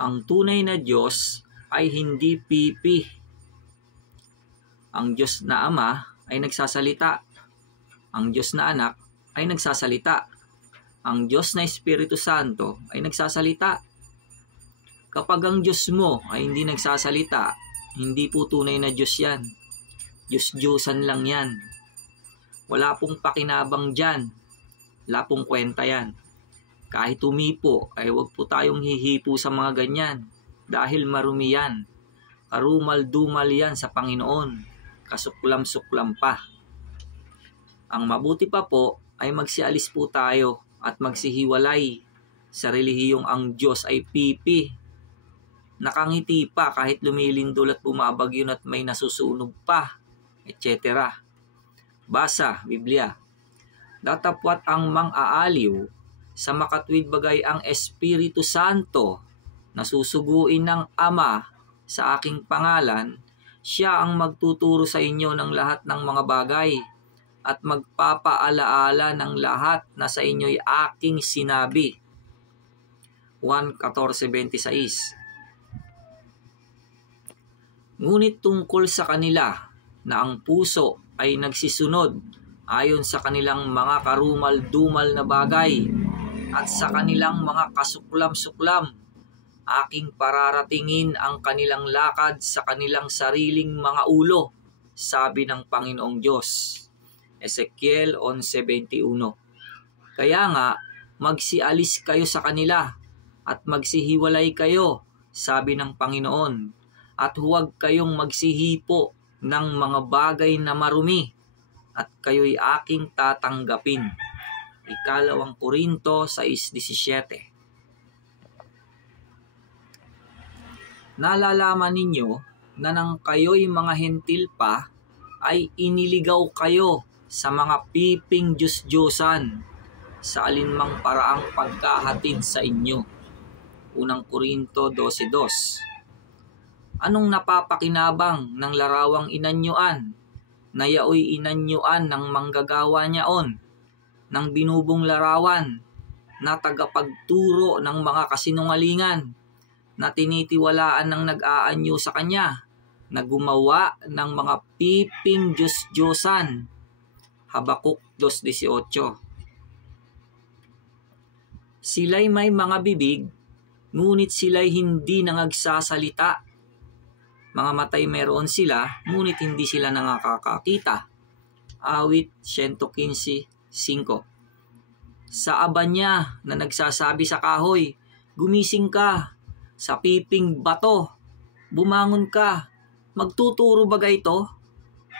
Ang tunay na Diyos ay hindi pipi. Ang Diyos na Ama ay nagsasalita. Ang Diyos na Anak ay nagsasalita. Ang Diyos na Espiritu Santo ay nagsasalita. Kapag ang Diyos mo ay hindi nagsasalita, hindi po tunay na Diyos yan. Diyos-Diyosan lang yan. Wala pong pakinabang dyan. Wala pong kwenta yan. Kahit humipo, ay huwag po tayong hihipo sa mga ganyan. Dahil marumi yan. Karumal-dumal yan sa Panginoon. Kasuklam-suklam pa. Ang mabuti pa po ay magsialis po tayo at magsihiwalay sa relihiyong ang Diyos ay pipi. Nakangiti pa kahit lumilindol at bumabagyo at may nasusunog pa, etc. Basa, Biblia. Datapwat ang mang-aaliw sa makatwid bagay ang Espiritu Santo na susuguin ng Ama sa aking pangalan, siya ang magtuturo sa inyo ng lahat ng mga bagay at magpapaalaala ng lahat na sa inyo'y aking sinabi. 1:14-26. Ngunit tungkol sa kanila na ang puso ay nagsisunod ayon sa kanilang mga karumal-dumal na bagay at sa kanilang mga kasuklam-suklam, aking pararatingin ang kanilang lakad sa kanilang sariling mga ulo, sabi ng Panginoong Diyos. Ezekiel 11:21. Kaya nga, magsialis kayo sa kanila at magsihiwalay kayo, sabi ng Panginoon, at huwag kayong magsihipo ng mga bagay na marumi, at kayo'y aking tatanggapin. 2 Korinto 6:17. Nalalaman ninyo na nang kayo'y mga hentil pa, ay iniligaw kayo sa mga piping Diyos-Diyosan sa alinmang paraang pagkahatid sa inyo. 1 Korinto 12:2. Anong napapakinabang ng larawang inanyuan, na yaoy inanyuan ng manggagawa niyaon, ng binubong larawan, na tagapagturo ng mga kasinungalingan, na tinitiwalaan ng nag-aanyo sa kanya, na gumawa ng mga piping Diyos-Diyosan. Habakuk 2:18. Sila'y may mga bibig, ngunit sila'y hindi nangagsasalita. Mga matay meron sila, ngunit hindi sila nakakakita. Awit 115:5. Sa aba niya na nagsasabi sa kahoy, gumising ka. Sa piping bato, bumangon ka. Magtuturo ba ito?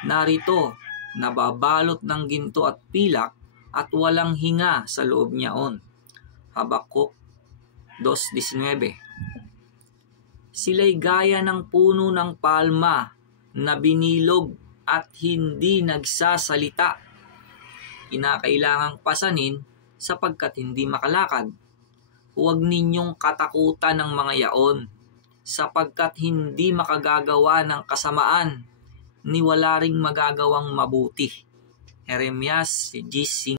Narito, nababalot ng ginto at pilak at walang hinga sa loob niyaon. Habakuk 2:19. Sila'y gaya ng puno ng palma na binilog at hindi nagsasalita. Kinakailangang pasanin sapagkat hindi makalakad. Huwag ninyong katakutan ng mga yaon, sapagkat hindi makagagawa ng kasamaan, ni wala ring magagawang mabuti. Jeremias 10:5.